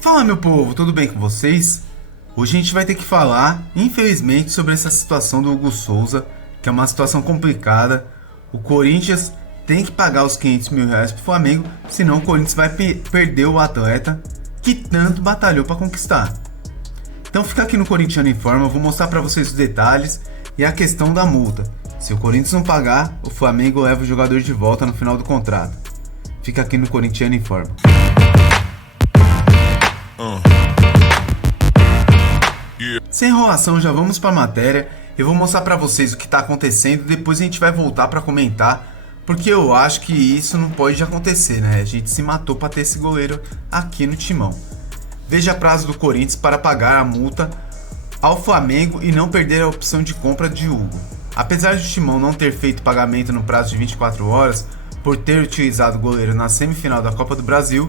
Fala, meu povo, tudo bem com vocês? Hoje a gente vai ter que falar, infelizmente, sobre essa situação do Hugo Souza, que é uma situação complicada. O Corinthians tem que pagar os 500 mil reais pro Flamengo, senão o Corinthians vai perder o atleta que tanto batalhou para conquistar. Então fica aqui no Corintiano em Forma, eu vou mostrar para vocês os detalhes e a questão da multa. Se o Corinthians não pagar, o Flamengo leva o jogador de volta no final do contrato. Fica aqui no Corintiano em Forma. Sem enrolação, já vamos para a matéria. Eu vou mostrar para vocês o que está acontecendo. Depois a gente vai voltar para comentar, porque eu acho que isso não pode acontecer, né? A gente se matou para ter esse goleiro aqui no timão. Veja prazo do Corinthians para pagar a multa ao Flamengo e não perder a opção de compra de Hugo. Apesar de o timão não ter feito pagamento no prazo de 24 horas por ter utilizado o goleiro na semifinal da Copa do Brasil,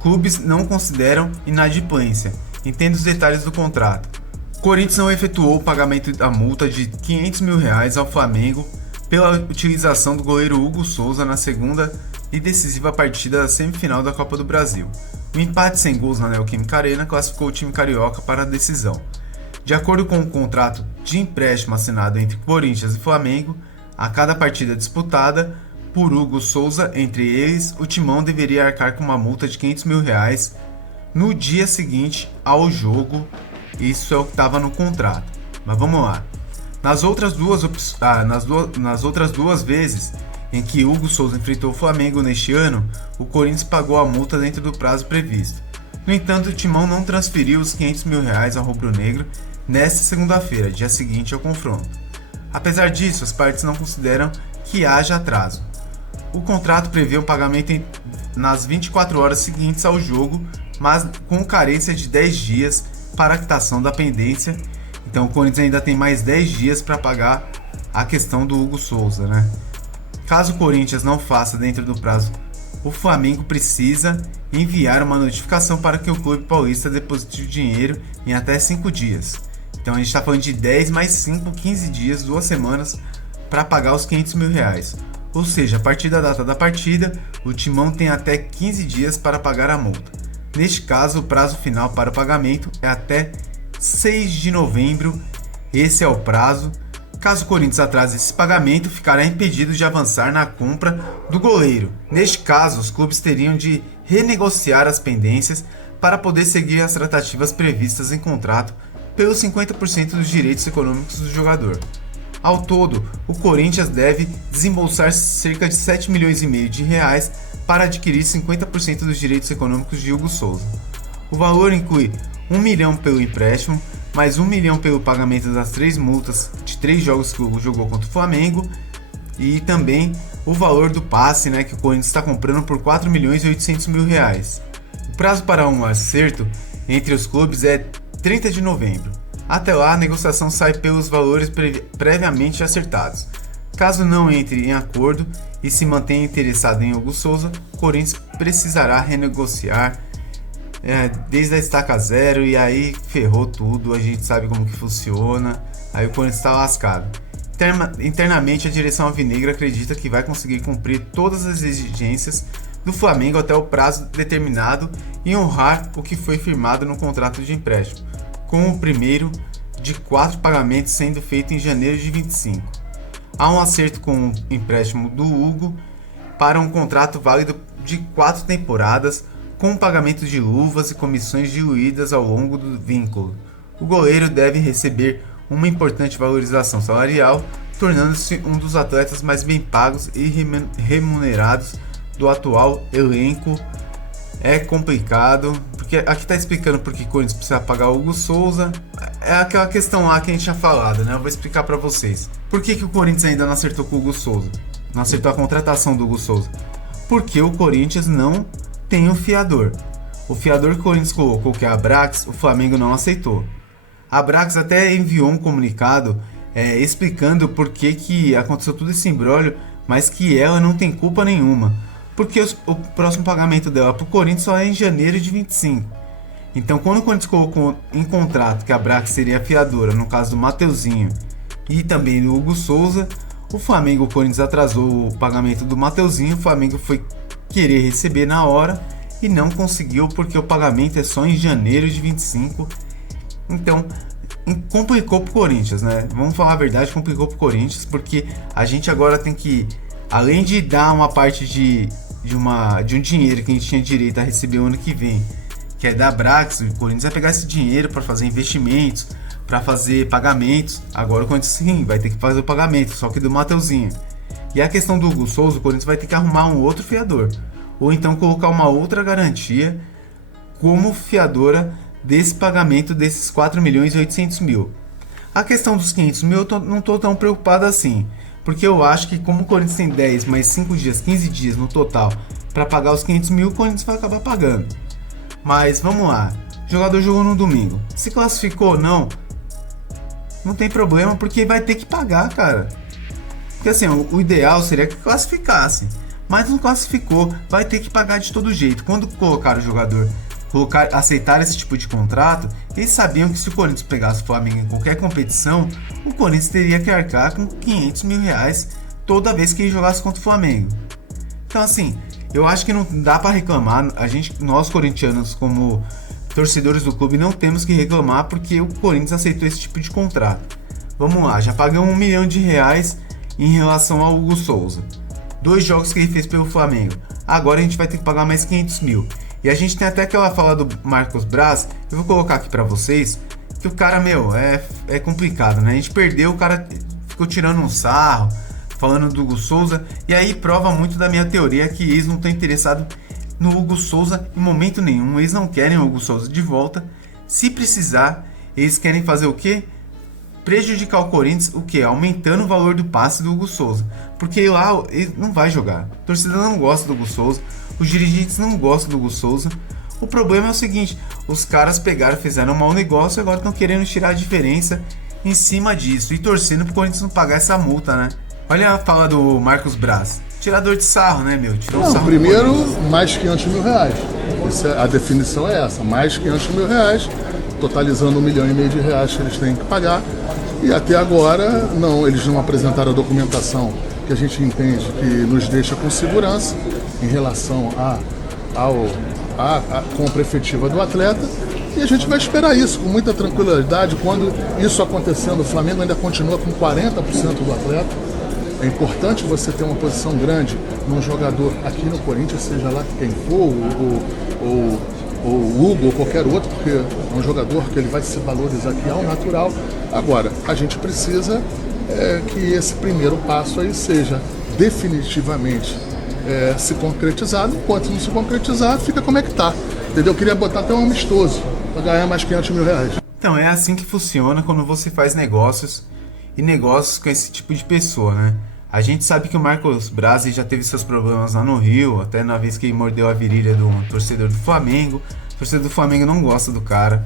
clubes não consideram inadimplência. Entenda os detalhes do contrato. O Corinthians não efetuou o pagamento da multa de 500 mil reais ao Flamengo pela utilização do goleiro Hugo Souza na segunda e decisiva partida da semifinal da Copa do Brasil. O empate sem gols na Neoquímica Arena classificou o time carioca para a decisão. De acordo com o contrato de empréstimo assinado entre Corinthians e Flamengo, a cada partida disputada por Hugo Souza entre eles, o timão deveria arcar com uma multa de 500 mil reais no dia seguinte ao jogo. Isso é o que estava no contrato. Mas vamos lá. Nas outras duas vezes em que Hugo Souza enfrentou o Flamengo neste ano, o Corinthians pagou a multa dentro do prazo previsto. No entanto, o timão não transferiu os 500 mil reais ao rubro-negro nesta segunda-feira, dia seguinte ao confronto. Apesar disso, as partes não consideram que haja atraso. O contrato prevê um pagamento nas 24 horas seguintes ao jogo, mas com carência de 10 dias para a quitação da pendência. Então o Corinthians ainda tem mais 10 dias para pagar a questão do Hugo Souza, né? Caso o Corinthians não faça dentro do prazo, o Flamengo precisa enviar uma notificação para que o clube paulista deposite o dinheiro em até 5 dias. Então a gente está falando de 10 mais 5, 15 dias, 2 semanas para pagar os 500 mil reais. Ou seja, a partir da data da partida, o timão tem até 15 dias para pagar a multa. Neste caso, o prazo final para o pagamento é até 6 de novembro. Esse é o prazo. Caso o Corinthians atrase esse pagamento, ficará impedido de avançar na compra do goleiro. Neste caso, os clubes teriam de renegociar as pendências para poder seguir as tratativas previstas em contrato pelos 50% dos direitos econômicos do jogador. Ao todo, o Corinthians deve desembolsar cerca de 7 milhões e meio de reais para adquirir 50% dos direitos econômicos de Hugo Souza. O valor inclui 1 milhão pelo empréstimo, mais 1 milhão pelo pagamento das 3 multas de 3 jogos que o Hugo jogou contra o Flamengo e também o valor do passe, né, que o Corinthians está comprando por 4 milhões e 800 mil reais. O prazo para um acerto entre os clubes é 30 de novembro. Até lá, a negociação sai pelos valores previamente acertados. Caso não entre em acordo e se mantenha interessado em Hugo Souza, o Corinthians precisará renegociar desde a estaca zero e aí ferrou tudo, a gente sabe como que funciona, aí o Corinthians está lascado. Internamente, a direção alvinegra acredita que vai conseguir cumprir todas as exigências do Flamengo até o prazo determinado e honrar o que foi firmado no contrato de empréstimo, com o primeiro de 4 pagamentos sendo feito em janeiro de 25. Há um acerto com o empréstimo do Hugo para um contrato válido de 4 temporadas, com pagamento de luvas e comissões diluídas ao longo do vínculo. O goleiro deve receber uma importante valorização salarial, tornando-se um dos atletas mais bem pagos e remunerados do atual elenco. É complicado, porque aqui está explicando por que o Corinthians precisa pagar o Hugo Souza. É aquela questão lá que a gente tinha falado, né? Eu vou explicar para vocês. Por que o Corinthians ainda não acertou com o Hugo Souza? Não acertou a contratação do Hugo Souza? Porque o Corinthians não tem um fiador. O fiador que o Corinthians colocou, que é a Abrax, o Flamengo não aceitou. A Abrax até enviou um comunicado explicando por que aconteceu todo esse imbróglio, mas que ela não tem culpa nenhuma. Porque o próximo pagamento dela para o Corinthians só é em janeiro de 25. Então, quando o Corinthians colocou em contrato que a Abrax seria a fiadora, no caso do Mateuzinho e também do Hugo Souza, o Corinthians atrasou o pagamento do Mateuzinho, o Flamengo foi querer receber na hora e não conseguiu porque o pagamento é só em janeiro de 25. Então complicou pro Corinthians, né? Vamos falar a verdade, complicou pro Corinthians, porque a gente agora tem que, além de dar uma parte de um dinheiro que a gente tinha direito a receber o ano que vem, que é da Brax, o Corinthians vai pegar esse dinheiro para fazer investimentos, para fazer pagamentos. Agora o Corinthians sim vai ter que fazer o pagamento, só que do Mateuzinho. E a questão do Hugo Souza, o Corinthians vai ter que arrumar um outro fiador, ou então colocar uma outra garantia como fiadora desse pagamento desses 4.800.000. A questão dos 500 mil eu não tô tão preocupado assim, porque eu acho que como o Corinthians tem 10 mais 5 dias, 15 dias no total para pagar os 500 mil, o Corinthians vai acabar pagando. Mas vamos lá, o jogador jogou no domingo, se classificou ou não tem problema, porque vai ter que pagar, cara. Porque assim, o ideal seria que classificasse, mas não classificou, vai ter que pagar de todo jeito. Quando colocaram o jogador, aceitar esse tipo de contrato, eles sabiam que se o Corinthians pegasse o Flamengo em qualquer competição, o Corinthians teria que arcar com 500 mil reais toda vez que ele jogasse contra o Flamengo. Então assim, eu acho que não dá para reclamar. Nós corintianos, como torcedores do clube, não temos que reclamar porque o Corinthians aceitou esse tipo de contrato. Vamos lá, já pagamos R$1 milhão em relação ao Hugo Souza, 2 jogos que ele fez pelo Flamengo. Agora a gente vai ter que pagar mais 500 mil. E a gente tem até aquela fala do Marcos Braz, eu vou colocar aqui pra vocês, que o cara, é complicado, né? A gente perdeu, o cara ficou tirando um sarro, falando do Hugo Souza, e aí prova muito da minha teoria que eles não estão interessados no Hugo Souza em momento nenhum. Eles não querem o Hugo Souza de volta. Se precisar, eles querem fazer o quê? Prejudicar o Corinthians, o quê? Aumentando o valor do passe do Hugo Souza, porque lá ele não vai jogar. A torcida não gosta do Hugo Souza, os dirigentes não gostam do Hugo Souza. O problema é o seguinte, os caras pegaram, fizeram um mau negócio e agora estão querendo tirar a diferença em cima disso e torcendo pro Corinthians não pagar essa multa, né? Olha a fala do Marcos Braz, tirador de sarro, né, meu? Tirou não, sarro primeiro, mais 500 mil reais. A definição é essa, mais 500 mil reais, totalizando R$1,5 milhão que eles têm que pagar. E até agora, eles não apresentaram a documentação que a gente entende que nos deixa com segurança em relação à compra efetiva do atleta. E a gente vai esperar isso com muita tranquilidade. Quando isso acontecendo, o Flamengo ainda continua com 40% do atleta. É importante você ter uma posição grande num jogador aqui no Corinthians, seja lá quem for, ou o Hugo ou qualquer outro, porque é um jogador que ele vai se valorizar, que é o natural. Agora, a gente precisa que esse primeiro passo aí seja definitivamente se concretizado. Enquanto não se concretizar, fica como é que tá. Entendeu? Eu queria botar até um amistoso para ganhar mais 500 mil reais. Então é assim que funciona quando você faz negócios e negócios com esse tipo de pessoa, né? A gente sabe que o Marcos Braz já teve seus problemas lá no Rio, até na vez que ele mordeu a virilha do torcedor do Flamengo. O torcedor do Flamengo não gosta do cara,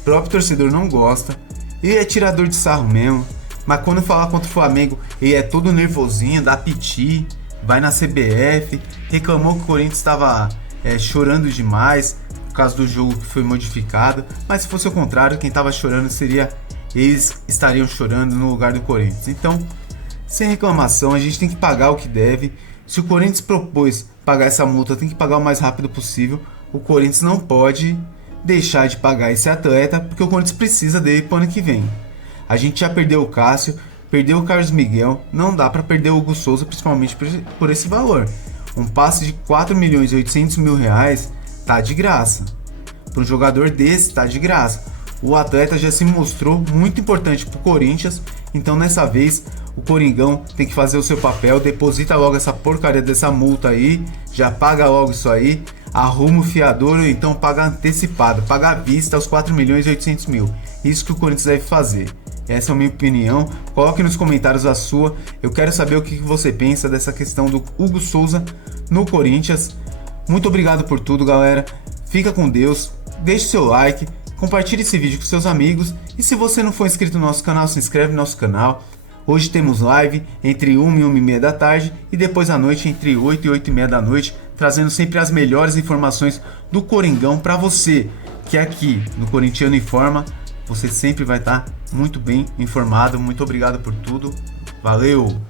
o próprio torcedor não gosta. Ele é tirador de sarro mesmo, mas quando falar contra o Flamengo, ele é todo nervosinho, dá piti, vai na CBF, reclamou que o Corinthians estava chorando demais por causa do jogo que foi modificado. Mas se fosse o contrário, quem estava chorando seria eles, estariam chorando no lugar do Corinthians. Então, sem reclamação, a gente tem que pagar o que deve. Se o Corinthians propôs pagar essa multa, tem que pagar o mais rápido possível. O Corinthians não pode deixar de pagar esse atleta, porque o Corinthians precisa dele para o ano que vem. A gente já perdeu o Cássio, perdeu o Carlos Miguel, não dá para perder o Hugo Souza, principalmente por esse valor. Um passe de 4.800.000 reais tá de graça. Para um jogador desse, tá de graça. O atleta já se mostrou muito importante para o Corinthians, então nessa vez o Coringão tem que fazer o seu papel, deposita logo essa porcaria dessa multa aí, já paga logo isso aí, arruma o fiador ou então paga antecipado, paga à vista os 4.800.000. Isso que o Corinthians deve fazer. Essa é a minha opinião. Coloque nos comentários a sua. Eu quero saber o que você pensa dessa questão do Hugo Souza no Corinthians. Muito obrigado por tudo, galera. Fica com Deus. Deixe seu like. Compartilhe esse vídeo com seus amigos. E se você não for inscrito no nosso canal, se inscreve no nosso canal. Hoje temos live entre 1 e 1h30 da tarde. E depois à noite entre 8 e 8h30 da noite. Trazendo sempre as melhores informações do Coringão para você. Que aqui no Corintiano Informa você sempre vai estar muito bem informado. Muito obrigado por tudo. Valeu!